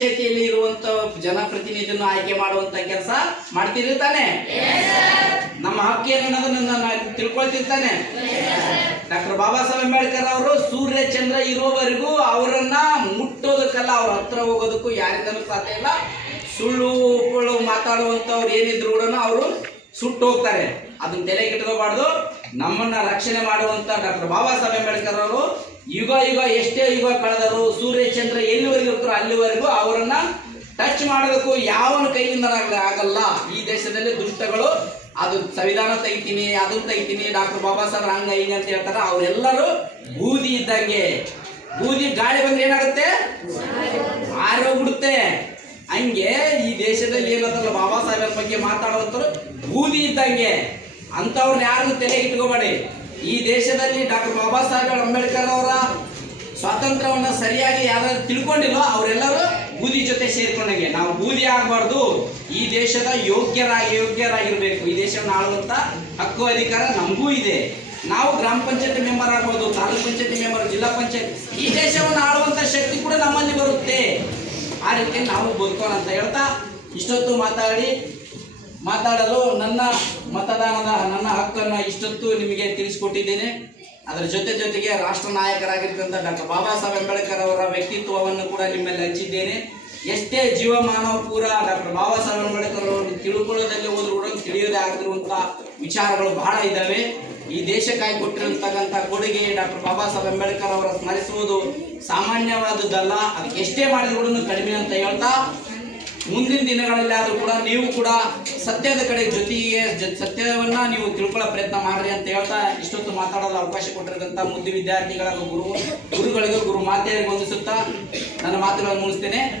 ಪಂಚಾಯತಿಯಲ್ಲಿ ಇರುವಂತ ಜನಪ್ರತಿನಿಧಿಯನ್ನು ಆಯ್ಕೆ ಮಾಡುವಂತ ಕೆಲಸ ಮಾಡ್ತೀರಿ ತಾನೆ? ನಮ್ಮ ಹಕ್ಕು ಏನನ್ನೋದನ್ನ ನಾನು ತಿಳ್ಕೊಳ್ತಿರ್ತಾನೆ. ಡಾಕ್ಟರ್ ಬಾಬಾ ಸಾಹೇಬ್ ಅಂಬೇಡ್ಕರ್ ಅವರು ಸೂರ್ಯ ಚಂದ್ರ ಇರುವವರೆಗೂ ಅವರನ್ನ ಮುಟ್ಟೋದಕ್ಕಲ್ಲ, ಅವ್ರ ಹತ್ರ ಹೋಗೋದಕ್ಕೂ ಯಾರಿಂದನೂ ಸಾಧ್ಯ ಇಲ್ಲ. ಸುಳ್ಳು ಮಾತಾಡುವಂತ ಅವ್ರು ಏನಿದ್ರು ಕೂಡ ಅವರು ಸುಟ್ಟು ಹೋಗ್ತಾರೆ. ಅದನ್ನ ತಲೆಗೆ ನಮ್ಮನ್ನ ರಕ್ಷಣೆ ಮಾಡುವಂತ ಡಾಕ್ಟರ್ ಬಾಬಾ ಸಾಹೇಬ್ ಅಂಬೇಡ್ಕರ್ ಅವರು ಯುಗ ಯುಗ ಎಷ್ಟೇ ಯುಗ ಕಳೆದರು ಸೂರ್ಯ ಚಂದ್ರ ಎಲ್ಲಿವರೆಗೂ ಇರ್ತಾರೋ ಅಲ್ಲಿವರೆಗೂ ಅವರನ್ನ ಟಚ್ ಮಾಡೋದಕ್ಕೂ ಯಾವನ ಕೈಯಿಂದ ಆಗಲ್ಲ. ಈ ದೇಶದಲ್ಲಿ ದುಷ್ಟಗಳು, ಅದು ಸಂವಿಧಾನ ತೆಗಿತೀನಿ, ಅದನ್ನ ತೆಗಿತೀನಿ, ಡಾಕ್ಟರ್ ಬಾಬಾ ಸಾಹೇಬ್ ಹಂಗ ಹಿಂಗ ಅಂತ ಹೇಳ್ತಾರೆ. ಅವರೆಲ್ಲರೂ ಬೂದಿ ಇದ್ದಂಗೆ. ಬೂದಿ ಗಾಳಿ ಬಂದ್ರೆ ಏನಾಗುತ್ತೆ? ಆರೋಗ್ಬಿಡುತ್ತೆ ಹಂಗೆ ಈ ದೇಶದಲ್ಲಿ ಏನಂತಲ್ಲ ಬಾಬಾ ಸಾಹೇಬರ ಬಗ್ಗೆ ಮಾತಾಡುವಂತರು ಬೂದಿ ಇದ್ದಂಗೆ. ಅಂತವ್ರನ್ನ ಯಾರು ತಲೆಗೆ ಇಟ್ಕೋಬೇಡಿ. ಈ ದೇಶದಲ್ಲಿ ಡಾಕ್ಟರ್ ಬಾಬಾ ಸಾಹೇಬ್ ಅಂಬೇಡ್ಕರ್ ಅವರ ಸ್ವಾತಂತ್ರ್ಯವನ್ನ ಸರಿಯಾಗಿ ಯಾರು ತಿಳ್ಕೊಂಡಿಲ್ಲೋ ಅವರೆಲ್ಲರೂ ಬೂದಿ ಜೊತೆ ಸೇರ್ಕೊಂಡಂಗೆ. ನಾವು ಬೂದಿ ಆಗಬಾರ್ದು. ಈ ದೇಶದ ಯೋಗ್ಯರಾಗಿ ಯೋಗ್ಯರಾಗಿರ್ಬೇಕು. ಈ ದೇಶವನ್ನು ಆಳುವಂತ ಹಕ್ಕು ಅಧಿಕಾರ ನಮಗೂ ಇದೆ. ನಾವು ಗ್ರಾಮ ಪಂಚಾಯತ್ ಮೆಂಬರ್ ಆಗ್ಬೋದು, ತಾಲೂಕ್ ಪಂಚಾಯತಿ ಮೆಂಬರ್, ಜಿಲ್ಲಾ ಪಂಚಾಯತ್. ಈ ದೇಶವನ್ನು ಆಳುವಂತ ಶಕ್ತಿ ಕೂಡ ನಮ್ಮಲ್ಲಿ ಬರುತ್ತೆ. ಆ ರೀತಿ ನಾವು ಬದುಕೋಣ ಅಂತ ಹೇಳ್ತಾ ಇಷ್ಟೊತ್ತು ಮಾತಾಡಿ. ಮಾತಾಡಲು ನನ್ನ ಮತದಾನದ, ನನ್ನ ಹಕ್ಕನ್ನು ಇಷ್ಟೊತ್ತು ನಿಮಗೆ ತಿಳಿಸ್ಕೊಟ್ಟಿದ್ದೇನೆ. ಅದರ ಜೊತೆ ಜೊತೆಗೆ ರಾಷ್ಟ್ರ ನಾಯಕರಾಗಿರ್ತಕ್ಕಂಥ ಡಾಕ್ಟರ್ ಬಾಬಾ ಸಾಹೇಬ್ ಅಂಬೇಡ್ಕರ್ ಅವರ ವ್ಯಕ್ತಿತ್ವವನ್ನು ಕೂಡ ನಿಮ್ಮಲ್ಲಿ ಹಂಚಿದ್ದೇನೆ. ಎಷ್ಟೇ ಜೀವಮಾನವ ಪೂರ ಡಾಕ್ಟರ್ ಬಾಬಾ ಸಾಹೇಬ್ ಅಂಬೇಡ್ಕರ್ ಅವರನ್ನು ತಿಳ್ಕೊಳ್ಳೋದಲ್ಲಿ ಹೋದ್ರು ಕೂಡ ತಿಳಿಯೋದೇ ಆಗಿರುವಂಥ ವಿಚಾರಗಳು ಬಹಳ ಇದ್ದಾವೆ. ಈ ದೇಶಕ್ಕಾಗಿ ಕೊಟ್ಟಿರತಕ್ಕಂಥ ಕೊಡುಗೆ ಡಾಕ್ಟರ್ ಬಾಬಾ ಸಾಹೇಬ್ ಅಂಬೇಡ್ಕರ್ ಅವರ ಸ್ಮರಿಸುವುದು ಸಾಮಾನ್ಯವಾದದ್ದಲ್ಲ. ಅದಕ್ಕೆ ಎಷ್ಟೇ ಮಾಡಿದ್ರು ಕೂಡ ಕಡಿಮೆ ಅಂತ ಹೇಳ್ತಾ ಮುಂದಿನ ದಿನಗಳಲ್ಲಿ ಆದ್ರೂ ಕೂಡ ನೀವು ಕೂಡ ಸತ್ಯದ ಕಡೆ ಜೊತೆಗೆ ಸತ್ಯವನ್ನ ನೀವು ತಿಳ್ಕೊಳ್ಳೋ ಪ್ರಯತ್ನ ಮಾಡ್ರಿ ಅಂತ ಹೇಳ್ತಾ ಇಷ್ಟೊತ್ತು ಮಾತಾಡಲು ಅವಕಾಶ ಕೊಟ್ಟಿರತಕ್ಕಂಥ ಮುದ್ದು ವಿದ್ಯಾರ್ಥಿಗಳ ಗುರು, ಗುರುಗಳಿಗೂ ಗುರು ಮಾತೆಯರಿಗೆ ವಂದಿಸುತ್ತಾ ನನ್ನ ಮಾತುಗಳನ್ನು ಮುಗಿಸ್ತೇನೆ.